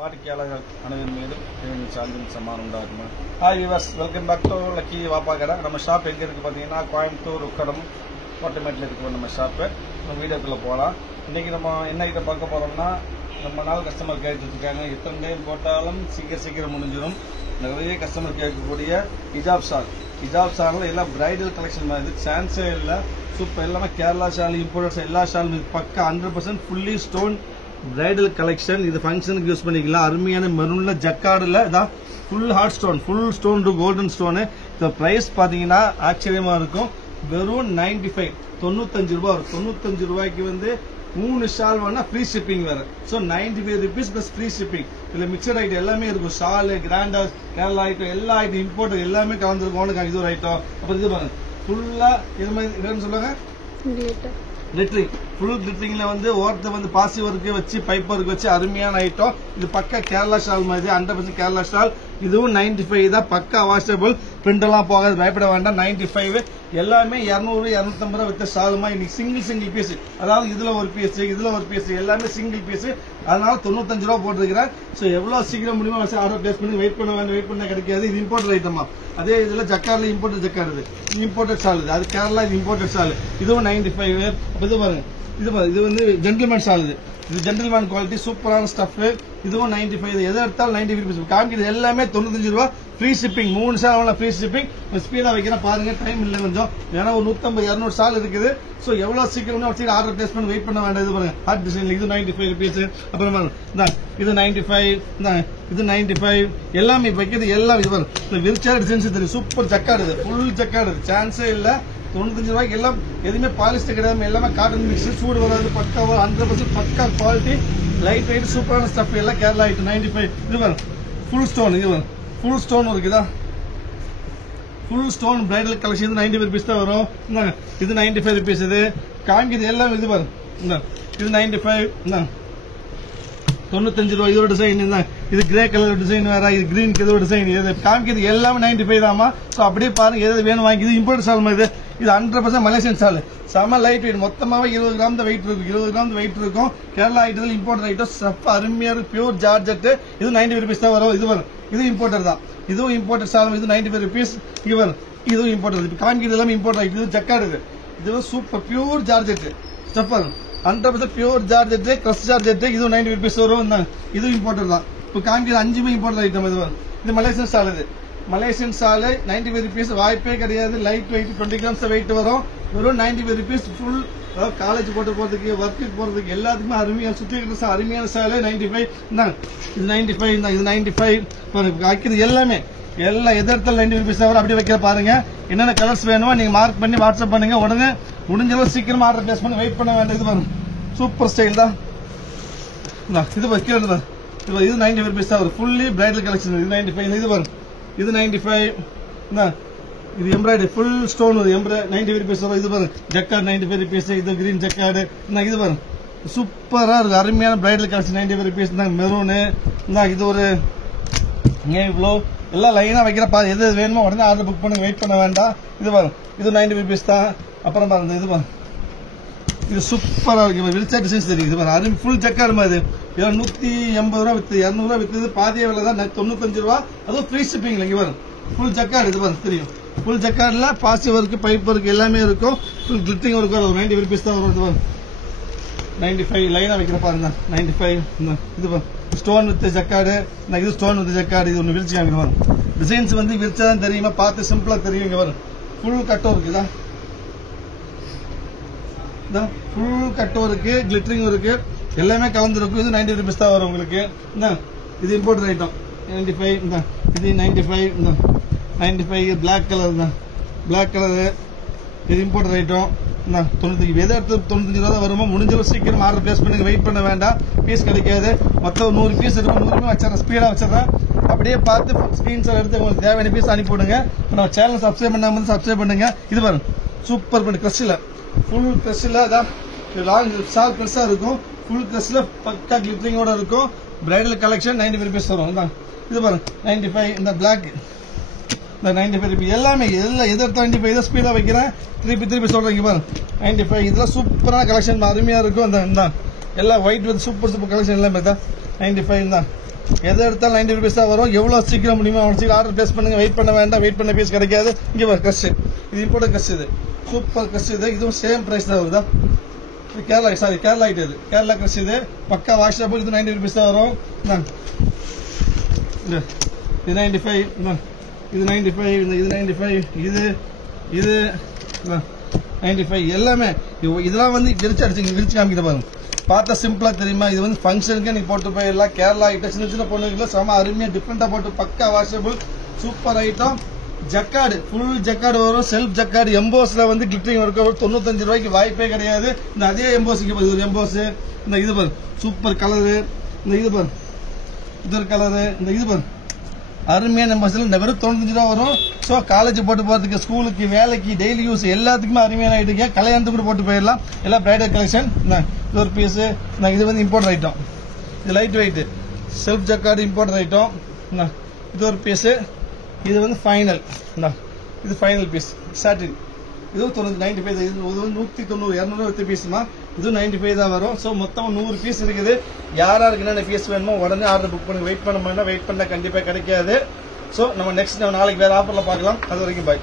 வாடிக்கையாளர்கள் அனைவரும் மீதும் சாந்தின் சமானம் உண்டாகுமா. Hi viewers, welcome back to lucky வாப்பா கடை. நம்ம ஷாப் எங்கே இருக்குது பார்த்தீங்கன்னா கோயம்புத்தூர் உக்கடம் கோட்டமேட்டில் இருக்குது நம்ம ஷாப்பு. நம்ம வீடியோக்குள்ளே போகலாம். இன்றைக்கி நம்ம என்ன ஐட்டம் பார்க்க போகிறோம்னா, ரொம்ப நாள் கஸ்டமர் கேட்டுருக்காங்க, எத்தனை டைம் போட்டாலும் சீக்கிரம் முடிஞ்சிடும். நிறைய கஸ்டமர் கேட்கக்கூடிய ஹிஜாப் ஷாலில் எல்லாம் பிரைடல் கலெக்ஷன் மாதிரி சான்ஸே இல்லை. சூப்பர், எல்லாமே கேரளா ஷால், இம்போர்ட்டர்ஸ் எல்லா ஷாலும் பக்கா 100% ஃபுல்லி ஸ்டோன் பிரைடல் கலெக்ஷன். இது ஃபங்க்ஷனுக்கு யூஸ் பண்ணிக்கலாம். அருமையான மெரூன்ல ஜக்கார்டில் இதான் full hard stone, full stone golden stone. இந்த ப்ரைஸ் பார்த்தீங்கன்னா ஆச்சரியமா இருக்கும். வெறும் 95 ரூபாய் வரும். 95 ரூபாய்க்கு வந்து 3 ஷால் வேணா ஃப்ரீ ஷிப்பிங் வேற. So 95 rupees plus free shipping. இதில் மிக்சட் ஐட்டம் எல்லாமே இருக்கும். ஷாலு, கிராண்டா, கேரளா ஐட்டம், எல்லா ஐட்டம் இம்போர்ட் எல்லாமே கலந்துருக்கும். இது ஒரு ஐட்டம். அப்புறம் இது பாருங்க, ஃபுல்லா இது மாதிரி என்னன்னு சொல்லுவாங்க, கிளிட்டரிங். ஃபுல் கிளிட்டரிங்ல வந்து ஓரத்தை வந்து பாசி ஒர்க்கு வச்சு பைப் ஒர்க் வச்சு அருமையான ஐட்டம். இது பக்கா கேரளா ஷால் மாதிரி 100% கேரளா ஷால். இதுவும் 95 தான். பக்கா வாஷபிள், பிரிண்ட் எல்லாம் போகாது, பயப்பட வேண்டாம். 95 எல்லாமே 200 250 ரூபாய் வித்த ஷாலுமா. இன்னைக்கு சிங்கிள் பீஸ், அதாவது இதுல ஒரு பீஸ் இதுல ஒரு பீஸ், எல்லாமே சிங்கிள் பீஸ். அதனால 95 ரூபாய் போட்டிருக்கிறேன். ஸோ எவ்வளவு சீக்கிரம் முடியுமோ ஆர்டர் பிளேஸ் பண்ணி வெயிட் பண்ண கிடைக்காது. இது இம்போர்ட்டட் ஐட்டமா. அதே இதுல ஜக்கார்ல இம்போர்ட்டட் ஜக்கார்டு, இம்போர்ட்டட் ஷால். அது கேரளா, இது இம்போர்ட்டட் ஷால். இதுவும் 95. இது பாருங்க, இது வந்து ஜென்டில்மேன் ஷால். இது ஜென்டில்மேன் குவாலிட்டி, சூப்பரான ஸ்டஃப். இதுவும் 95. எதை எடுத்தாலும் 95 rupees. காமிக்கிறது எல்லாமே 95 ரூபாய் free shipping. 3 shawl free shipping. ஸ்பீடா வைக்கிறேன் பாருங்க, டைம் இல்லை கொஞ்சம். ஏன்னா ஒரு 150 200 ஷால் இருக்குது. ஸோ எவ்வளவு சீக்கிரம் ஆர்டர் பிளேஸ் பண்ணி வெயிட் பண்ண வேண்டாம். இது பாருங்க, ஹார்ட் டிசைன். இது 95 rupees. அப்புறம் இது 95, இது 95. எல்லாமே வைக்கிறது எல்லாம். இது பாருங்க, விரிச்சார் டிசைன்ஸ் தெரியும். சூப்பர் ஜக்கார்டு, இது ஃபுல் ஜக்கார்டு, சான்ஸே இல்லை. 95 ரூபாய்க்கு எல்லாம் எதுவுமே பாலிஸ்டர் கிடையாது, எல்லாமே காட்டன் மிக்ஸ். சூடு வராது, பக்கா 100% பக்கா குவாலிட்டி, லைட் வெயிட், சூப்பரான ஸ்டஃப். எல்லாம் கேரளா ஐட்டம். 95. இது பாருங்க, ஃபுல் ஸ்டோன். இது பாருங்க, ஃபுல் ஸ்டோன் இருக்குதா, full stone bridal collection. 95 rupees தான் வரும். இது 95 rupees. இது காமிக்கிறது எல்லாம். இது பாருங்க, இது 95. 95 ரூபாய். இது ஒரு டிசைன். இது கிரே கலர் டிசைன் வேற, இது கிரீன் கலர் டிசைன். காமிக்கிறது எல்லாமே 95 தாமா. ஸோ அப்படியே பாருங்க, எது வேணும் வாங்கி. இது இம்போர்ட் ஷால் மாதிரி. இது 100% மலேசியன் ஷால். செம லைட் வெயிட். மொத்தமாவே 20 கிராம் தான் வெயிட் இருக்கும். 20 கிராம் வெயிட் இருக்கும். கேரளா ஐட்டத்தில் இம்போர்ட் ஐட்டம் ஸ்டஃப் அருமையா இருக்கு. Pure georgette. இது 95 rupees தான் வரும். இது வரும், இது இம்போர்ட்டர் தான். இதுவும் இம்போர்ட்டட் ஷால். இது 95 rupees. இது வரும், இதுவும் இம்போர்ட்டட். இப்போ காமிக்கிறது எல்லாமே இம்போர்ட் ஐட்டம். இது ஜக்கார்டு. இது super pure georgette stuff. 100% pure georgette, crush georgette. இது 90 rupees வரும். இது இம்போர்ட்டட் தான். இப்போ காமிக்கிறது 5 இம்போர்ட்டட் ஐட்டம். இது வரும், இது மலேசியன் ஷால். இது மலேசியன் ஷால் 95 rupees. வாய்ப்பே கிடையாது. லைட் வெயிட், 20 கிராம்ஸ் வெயிட் வரும். வெறும் 95 rupees. ஃபுல் காலேஜ் போட்டு போறதுக்கு, ஒர்க்குக்கு போறதுக்கு எல்லாத்துக்குமே அருமையான சுத்தி அருமையான ஷால். 95. இது 95. இது 95. வைக்கிறது எல்லாமே எல்லாம் எது இடத்துல 90 rupees வரும். அப்படி வைக்கிற பாருங்க. என்னென்ன கலர்ஸ் வேணுமோ நீங்க மார்க் பண்ணி வாட்ஸ்அப் பண்ணுங்க. உடனே முடிஞ்சளவு சீக்கிரமா ஆர்டர் பிளேஸ் பண்ணி வெயிட் பண்ண வேண்டாம். இது பாருங்க, சூப்பர் ஸ்டைல் தான். இது வைக்கிறது தான். இது 95 rupees தான் வரும். Fully bridal collection. இது 95. இது பாருங்க, இது 95. இது எம்ப்ராய்டரி ஃபுல் ஸ்டோன். 90 rupees வரும். இது பாருங்க, ஜக்கார்டு 95 rupees. இது கிரீன் ஜக்கார்டு. இது பாருங்க, சூப்பரா இருக்கு. அருமையான பிரைடல் கலெக்ஷன். 95 rupees. மெரூனு. இது ஒரு இவ்வளோ எல்லாம் லைனா வைக்கிற எது வேணுமோ உடனே ஆர்டர் புக் பண்ணி வெயிட் பண்ண வேண்டாம். இது பாருங்க, இது 90 rupees தான். அப்புறம் பாருங்க, இது பாருங்க, இது சூப்பரா இருக்கு. விரிச்சா டிசைன்ஸ் தெரியும். இது பாருங்க, அருமை ஃபுல் ஜக்கார்டு மாதிரி. இதெல்லாம் 180 ரூபா வித்து, 200 ரூபா வித்து. பாதிய விலை தான் 95 ரூபா. அதுவும் ஃப்ரீ ஷிப்பிங்ல. இங்க பாருங்க, ஃபுல் ஜக்கார்டு. இது பாருங்க தெரியும், ஃபுல் ஜக்கார்டுல பாசி ஒர்க், பைப் ஒர்க் எல்லாமே இருக்கும். ஃபுல் கிளிட்டரிங் ஒர்க் வரும். 90 rupees தான் வரும். இது பாருங்க 95. லைனா வைக்கிற பாருங்க 95. இது பாருங்க, ஸ்டோன் வித் ஜக்கார்டு. இது ஸ்டோன் வித் ஜக்கார்டு. இது ஒன்று விரிச்சு காமிக்கிறோம். டிசைன்ஸ் வந்து விரிச்சா தான் தெரியுமா, பார்த்து சிம்பிளா தெரியும். இங்க வரும், ஃபுல் கட்டோ இருக்குதா, ஃபுல் கட்டோ இருக்கு, கிளிட்டரிங் இருக்கு, எல்லாமே கலந்துருக்கும். இது 90 rupees தான் வரும் உங்களுக்கு. இது இம்போர்ட் ஐட்டம் 95. இது 95. 95 பிளாக் கலர் தான், பிளாக் கலரு. இது இம்போர்ட் ஐட்டம். 95. எதை எடுத்து 95 ரூபா தான் வருமோ. முடிஞ்சளவு சீக்கிரம் ஆர்டர் பிளேஸ் பண்ணி வெயிட் பண்ண வேண்டாம். பீஸ் கிடைக்காது. மொத்தம் 100 பீஸ் இருக்கும். 100 வச்சிடறேன், ஸ்பீடா வச்சிடறேன். அப்படியே பார்த்து ஸ்கிரீன்ஷாட் எடுத்து உங்களுக்கு தேவையான பீஸ் அனுப்பி விடுங்க. நம்ம சேனல் சப்ஸ்கிரைப் பண்ணாம சப்ஸ்கிரைப் பண்ணுங்க. இது பாருங்க, சூப்பர் பண்ணி கிரஷ்ல, ஃபுல் கிரஷ்ல. அதான் லாங் ஷால் பெருசா இருக்கும். ஃபுல் கிரஷ்ல பக்கா கிளிட்டரிங்கோட இருக்கும். பிரைடல் கலெக்ஷன் 90 rupees வரும். இது பாருங்க 95. இந்த பிளாக் 95 rupees. எல்லாமே எது எடுத்து 95 தான் ஸ்பீடா வைக்கிறேன். திருப்பி சொல்றேன் பாருங்க 95. இதெல்லாம் சூப்பரான கலெக்ஷன், அருமையா இருக்கும். எல்லாம் ஒயிட் வித் சூப்பர் கலெக்ஷன் எல்லாமே தான் 95 தான். எதை எடுத்தாலும் 90 rupees தான் வரும். எவ்வளவு சீக்கிரம் முடியுமோ அவ்வளவு சீக்கிரம் ஆர்டர் பிளேஸ் பண்ணுங்க. வெயிட் பண்ண வேண்டாம், வெயிட் பண்ண பீஸ் கிடைக்காது. இங்க பாரு கஸ், இது இம்போர்ட் கஸ், இது சூப்பர் கஸ். இதுவும் சேம் பிரைஸ் தான் வருதா? கேரளா ஐட்டம். இது கேரளா கஸ், இது பக்கா வாஷபிள். இது 90 rupees தான் வரும். இது 95, இது 95, இது 95, இது 95 எல்லாமே. இதெல்லாம் வந்து விரிச்சு காமிக்கிற பாருங்க. பார்த்தா சிம்பிளா தெரியுமா? இது வந்து ஃபங்க்ஷனுக்கு நீங்க போட்டு போயிடலாம். கேரளா ஐட்டம் சின்ன சின்ன பொண்ணுங்கள செம அருமையா டிஃப்ரெண்டா போட்டு பக்கா washable super item. Jacquard, full jacquard வரும். செல்ஃப் ஜக்கார்டு எம்போஸ்ல வந்து கிளிட்டரிங் ஒர்க் வரும். 95 ரூபாய்க்கு வாய்ப்பே கிடையாது. இந்த அதே எம்போஸுக்கு ஒரு எம்போஸ். இந்த இது பாரு சூப்பர் கலரு. இந்த இது பாரு இது ஒரு கலரு. இந்த இது பாரு அருமையான எம்போஸ்ல இந்த வெறும் 95 ரூபா வரும். ஸோ காலேஜ் போட்டு போறதுக்கு, ஸ்கூலுக்கு, வேலைக்கு, டெய்லி யூஸ் எல்லாத்துக்குமே அருமையான ஐட்டம். கல்யாணத்துக்கு கூட போட்டு போயிடலாம். எல்லாம் பிரைடல் கலெக்ஷன். இது ஒரு பீஸ். இது வந்து இம்போர்ட் ஐட்டம். இது light weight self jacquard import item. இது ஒரு பீஸ். இது வந்து ஃபைனல். இது ஃபைனல் பீஸ் சாட்டின். இதுவும் 95. இது 190 200 பீஸ்மா. இதுவும் 95 தான் வரும். ஸோ மொத்தம் 100 பீஸ் இருக்குது. யாருக்கு என்னென்ன பீஸ் வேணுமோ உடனே ஆர்டர் புக் பண்ணி வெயிட் பண்ண கண்டிப்பா கிடைக்காது. ஸோ நம்ம நெக்ஸ்ட் நாளைக்கு வேற ஆஃபர்ல பார்க்கலாம். அது வரைக்கும் பாய்.